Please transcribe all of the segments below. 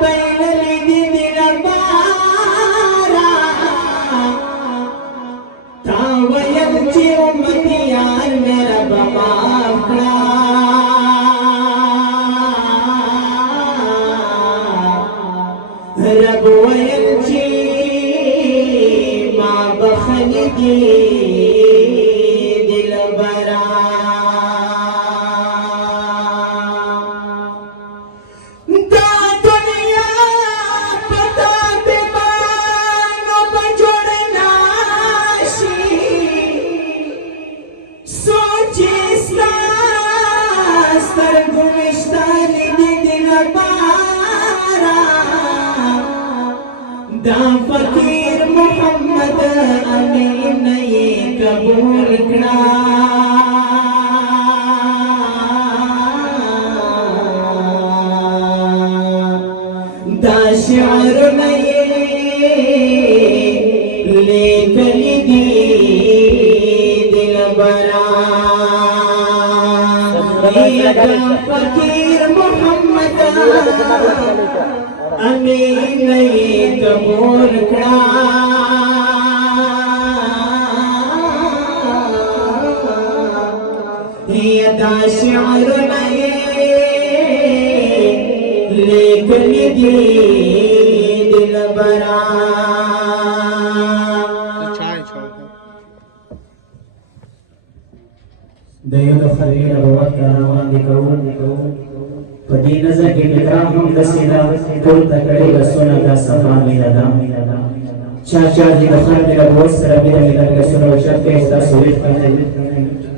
بينلي دي لبارا تاويل چی امتیان میرا بمافلا رب ویل چی ما بخلدی دل برا دا فقیر محمد امین نئی قبول کنا دا شعر نئی لیکلی دی دل برا دا فقیر محمد امین نئی قبول کړه دا شعر نئی لیکلی دی دل برا د یو خلیل نبوت کارمان دی کوم پدی نظر کی نگاہ ہم دسینا پور تکڑی رسونا کا صفا میرا نام چاچا جی دخل میرا بہت سرا میرا ملن کا سنو شب کے اس کا سویت کرنے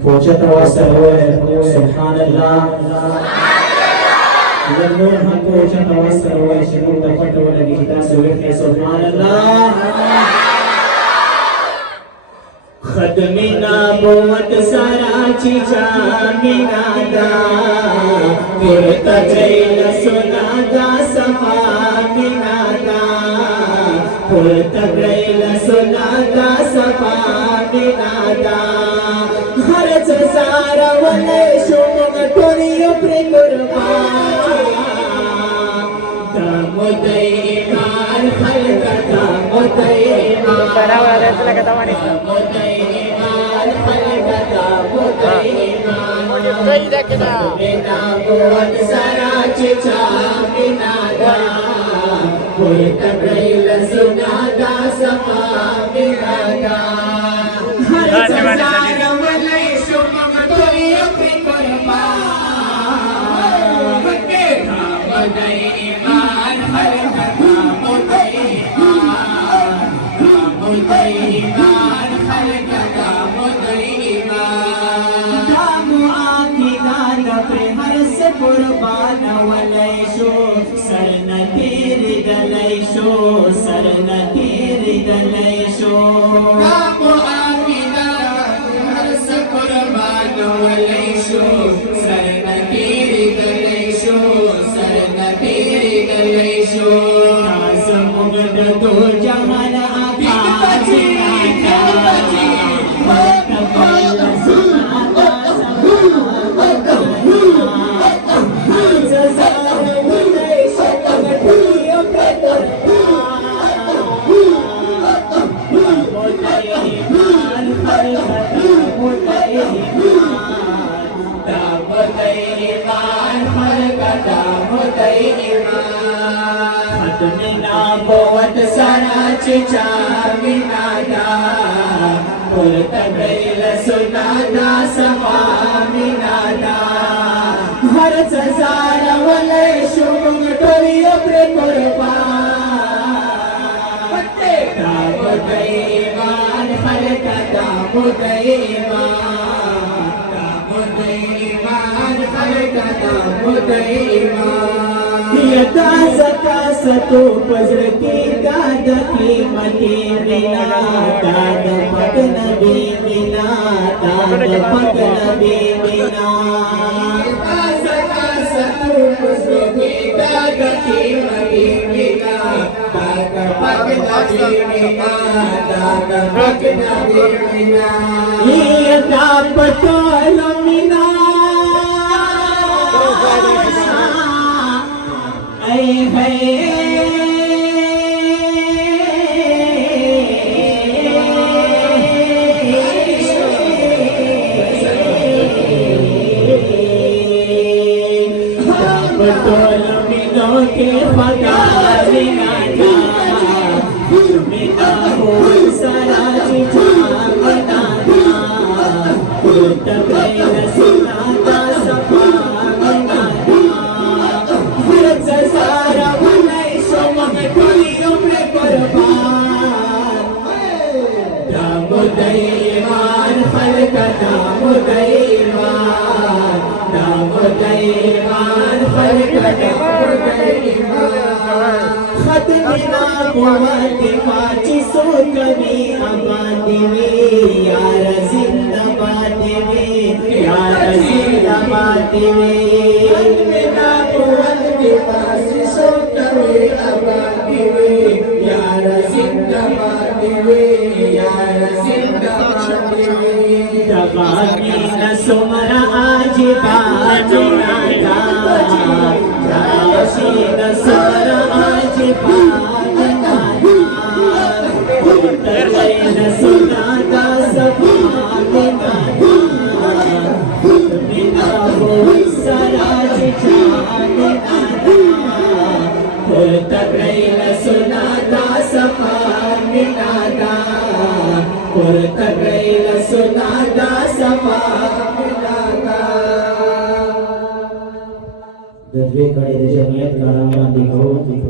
پوچھتا واسر ہوئے سبحان اللہ لنور ہم پوچھتا واسر ہوئے شنور دفت ہوئے لگی تا سویت کے سبحان اللہ ختمی نبوت سارا چیچا مینا دا پورتا گئیل سنا دا صفا مینا دا پورتا گئیل سنا دا صفا مینا دا خرچ سارا ولی شمگ توریو پری قربان دا مدی ایمان خلق دا مدی ایمان Kaya kita. Bina buat sara cica bina da, kita bela sunada sama bina da. Hari sara walai sumang toyok berkorban, kita badai iman hari kata mudai iman, mudai iman hari kata mudai iman. قربان ولیشو سرن تیر دلیشو سرن تیر دلیشو نامو آمینا ہرس قربان ولیشو سرن تیر دلیشو سرن تیر دلیشو تازم مگد تو جہان آتا نبوت سارا چچا مینا دا پورتا گئیل سنا دا صفا مینا دا ہر سزارا ولی شمگ ٹوریو پر قربان دام دیمان خلق دام دیمان دام دیمان خلق دام دیمان یتا زکا ستو پزر کی داد قیمتی بنا داد پک نبی بنا داد پک نبی بنا یتا زکا ستو پزر کی داد قیمتی بنا داد پک نبی بنا داد پک نبی بنا یتا پتول منا hey, hey. के फकार नाना मिला हो सराज जागना तबैन सुनाता सफागना खर्च सारा बनाई सोमग टोलियों में कुर्बान दामुदैवान खल्क दामुदैवान दामुदैवान खल्क दामुदैवान खतमिना कुवत पाची सो कभी आबादी में यार जिंदाबादी में यार जिंदाबादी में खतमिना कुवत पाची सो कभी आबादी में यार जिंदाबादी में यार जिंदाबादी में दबागी न सुमरा आज बाजू नादा राशी न सुमरा आज बाजू नादा सुनादा सफाने नादा बिना हो सराज जाने नादा तगैन सुनादा सफाने नादा तगैन सुनादा सफाने नादा गजबे कड़े जमियत का नाम दिखो